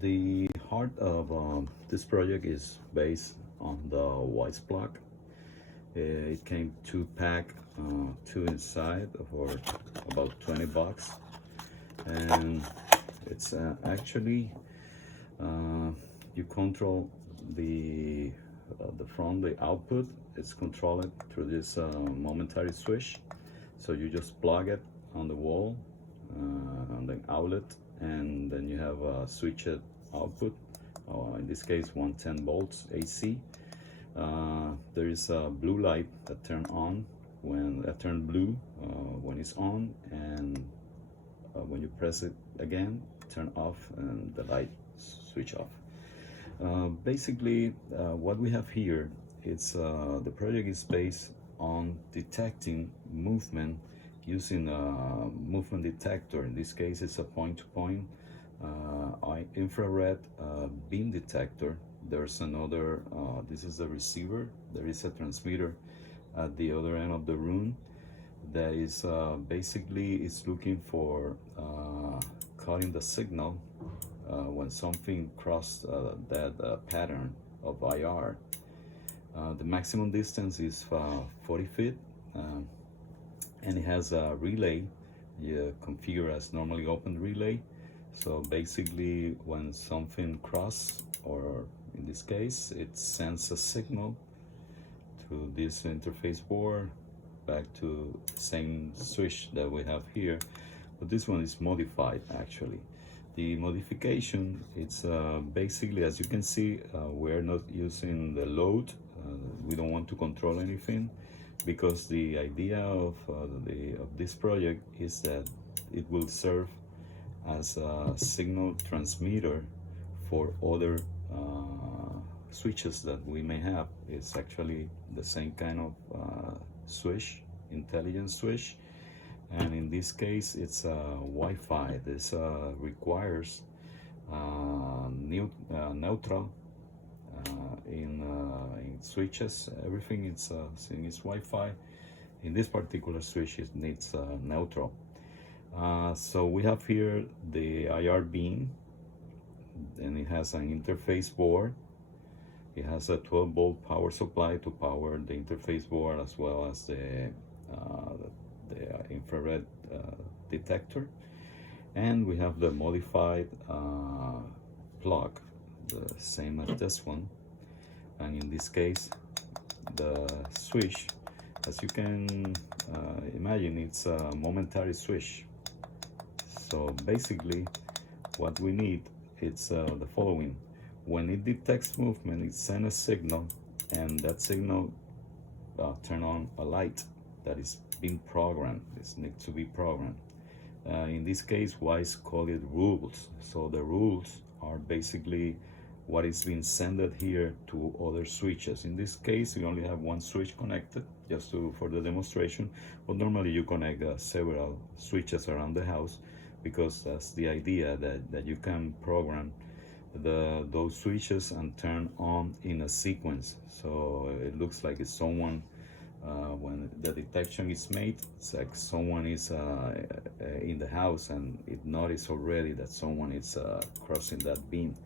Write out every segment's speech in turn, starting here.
The heart of this project is based on the Wise block. It came two pack, two inside for about 20 bucks, and it's actually you control the front, the output. It's controlled through this momentary switch. So you just plug it on the wall, on the outlet, and then you have a switched output. In this case, 110 volts AC. There is a blue light that turn blue when it's on, and when you press it again, turn off, and the light switch off. Basically, what we have here, it's the project is based on detecting movement using a movement detector. In this case, it's a point-to-point infrared beam detector. There's another, this is the receiver. There is a transmitter at the other end of the room that is basically it's looking for cutting the signal when something crossed that pattern of IR. The maximum distance is 40 feet, and it has a relay you configure as normally open relay. So basically, when something crosses, or in this case, it sends a signal through this interface board back to the same switch that we have here, but this one is modified actually. The modification, it's basically, as you can see, we're not using the load. We don't want to control anything, because the idea of this project is that it will serve as a signal transmitter for other switches that we may have. It's actually the same kind of switch, intelligent switch, and in this case it's Wi-Fi. This requires neutral in switches. Everything it's Wi-Fi. In this particular switch, it needs neutral. So we have here the IR beam, and it has an interface board. It has a 12-volt power supply to power the interface board, as well as the infrared detector. And we have the modified plug, the same as this one. And in this case, the switch, as you can imagine, it's a momentary switch. So basically, what we need, it's the following. When it detects movement, it sends a signal, and that signal turn on a light that is being programmed. It needs to be programmed. In this case, Wise call it rules. So the rules are basically what is being sent here to other switches. In this case, we only have one switch connected, just for the demonstration, but normally you connect several switches around the house, because that's the idea, that you can program those switches and turn on in a sequence. So it looks like it's someone, when the detection is made, it's like someone is in the house, and it notices already that someone is crossing that beam.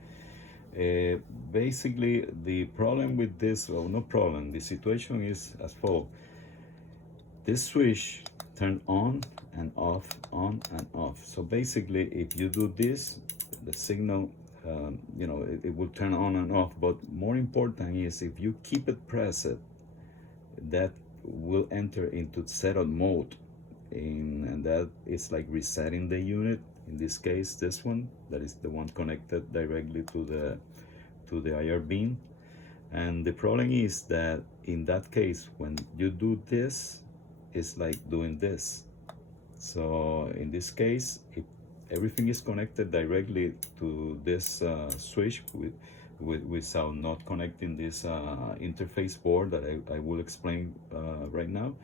Basically, the problem with this, well, no problem, the situation is as follows. This switch turn on and off, on and off. So basically, if you do this, the signal, it will turn on and off. But more important is, if you keep it pressed, that will enter into setup mode, and that is like resetting the unit. In this case, this one, that is the one connected directly to the IR beam. And the problem is that in that case, when you do this, it's like doing this. So in this case, if everything is connected directly to this switch without not connecting this interface board that I will explain right now,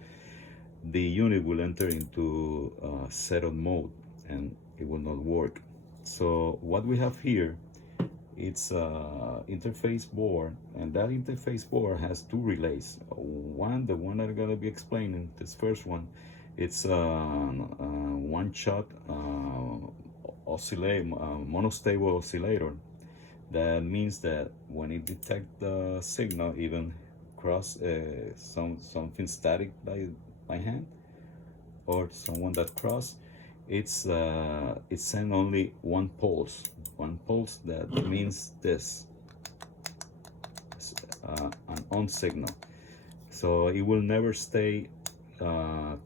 the unit will enter into setup mode, and it will not work. So what we have here, it's interface board, and that interface board has two relays. The one that I'm gonna be explaining, this first one, it's one shot oscillator, monostable oscillator, That means that when it detects the signal, even cross something static by hand, or someone that cross, it's send only one pulse. One pulse, that means this, an on signal. So it will never stay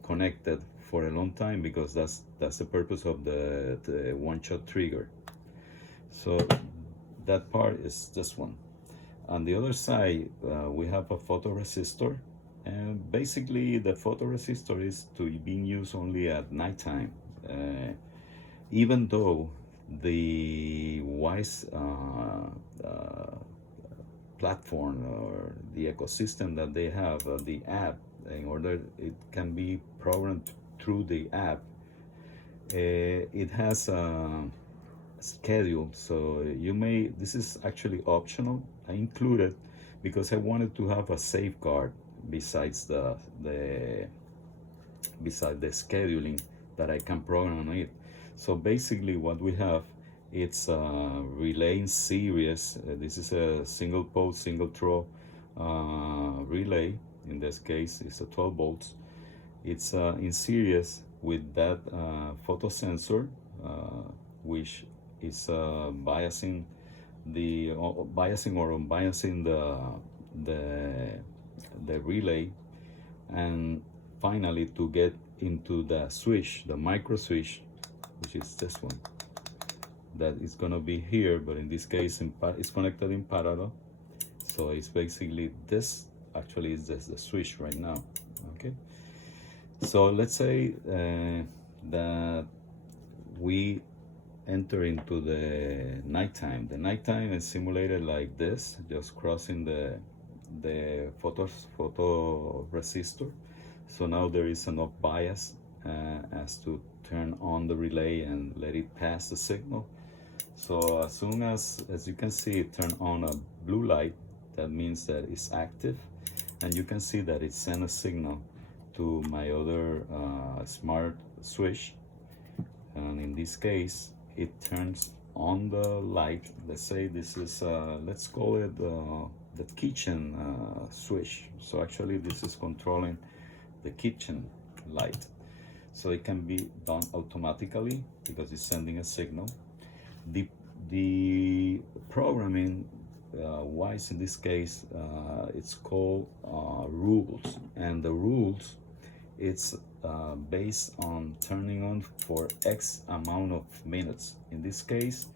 connected for a long time, because that's the purpose of the one-shot trigger. So that part is this one. On the other side, we have a photoresistor, and basically the photoresistor is to being used only at nighttime. Even though the WISE platform, or the ecosystem that they have, the app, in order it can be programmed through the app, it has a schedule. So you may, this is actually optional. I included because I wanted to have a safeguard besides the scheduling that I can program on it. So basically what we have, it's a relay in series. This is a single pole, single throw relay. In this case, it's a 12 volts. It's in series with that photosensor, which is biasing or unbiasing the relay, and finally to get into the switch, the micro switch, which is this one, that is gonna be here, but in this case it's connected in parallel. So it's basically this, actually is this the switch right now. Okay, so let's say that we enter into the nighttime. The nighttime is simulated like this, just crossing the photoresistor. So now there is enough bias as to turn on the relay and let it pass the signal. So as soon as you can see it turn on a blue light, that means that it's active, and you can see that it sent a signal to my other smart switch, and in this case it turns on the light. Let's say this is let's call it the kitchen switch. So actually this is controlling the kitchen light, so it can be done automatically because it's sending a signal. The programming WISE in this case, it's called rules, and the rules, it's based on turning on for X amount of minutes. In this case,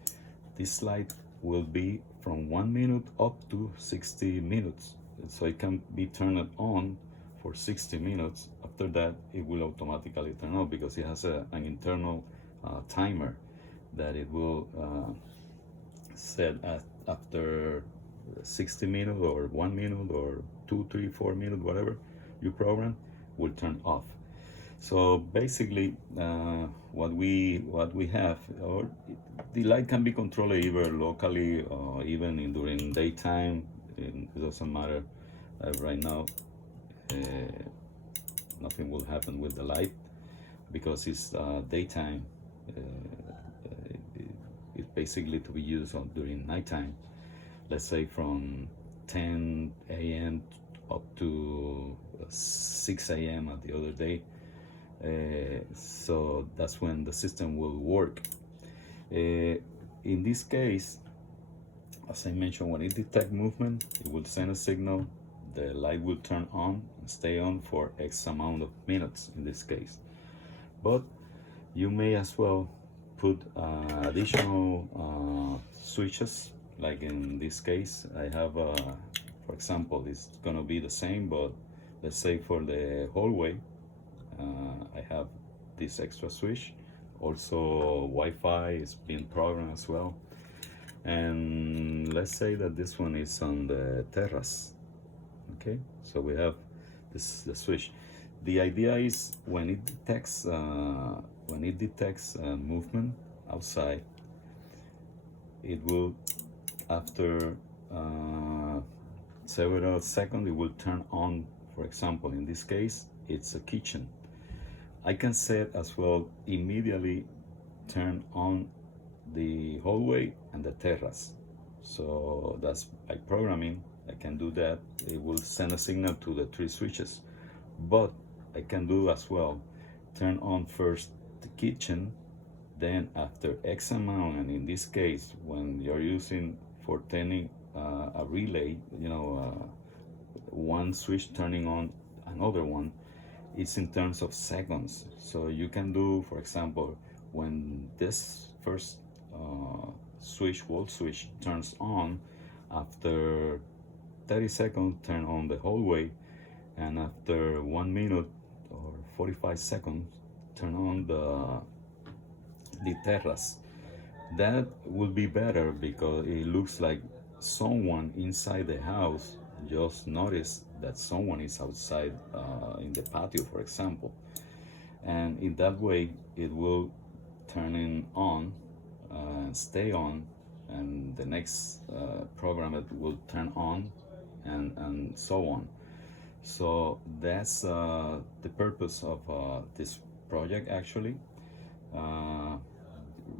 this light will be from 1 minute up to 60 minutes. So it can be turned on for 60 minutes. After that, it will automatically turn off because it has an internal timer that it will set after 60 minutes or 1 minute or 2, 3, 4 minutes, whatever you program, will turn off. So basically, what we have, or the light can be controlled either locally or even during daytime. It doesn't matter. Right now, nothing will happen with the light because it's daytime. It's basically to be used during nighttime. Let's say from 10 a.m. up to 6 a.m. at the other day. So that's when the system will work. In this case, as I mentioned, when it detects movement, it will send a signal. The light will turn on and stay on for X amount of minutes in this case. But you may as well put additional switches. Like in this case, I have, for example, it's gonna be the same, but let's say for the hallway, I have this extra switch. Also, Wi-Fi is being programmed as well. And let's say that this one is on the terrace. Okay, so we have the switch. The idea is when it detects movement outside, it will, after several seconds, it will turn on. For example, in this case, it's a kitchen. I can set as well immediately turn on the hallway and the terrace. So that's by programming, I can do that. It will send a signal to the 3 switches. But I can do as well, turn on first the kitchen, then after X amount, and in this case, when you're using for turning a relay, one switch turning on another one, it's in terms of seconds. So you can do, for example, when this first wall switch turns on, after 30 seconds, turn on the whole way, and after 1 minute or 45 seconds, turn on the terrace. That would be better because it looks like someone inside the house just noticed that someone is outside in the patio, for example. And in that way, it will turn on and stay on, and the next program it will turn on, and so on. So that's the purpose of this project actually.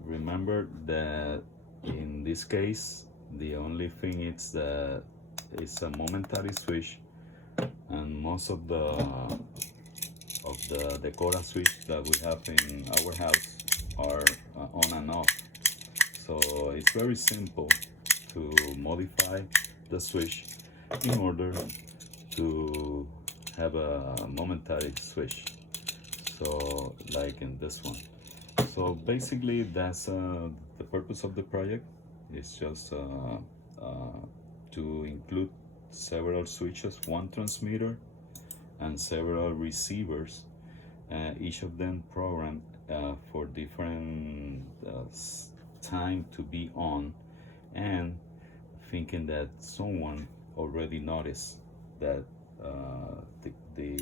Remember that in this case, the only thing is that it's a momentary switch, and most of the Decora switch that we have in our house are on and off. So it's very simple to modify the switch in order to have a momentary switch, so like in this one. So basically that's the purpose of the project. It's just to include several switches, one transmitter, and several receivers, each of them programmed for different time to be on, and thinking that someone already noticed that the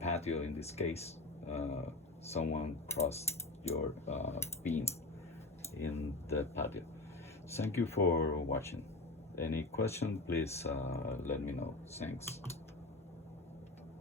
patio, in this case, someone crossed your beam in the patio. Thank you for watching. Any question, please let me know. Thanks.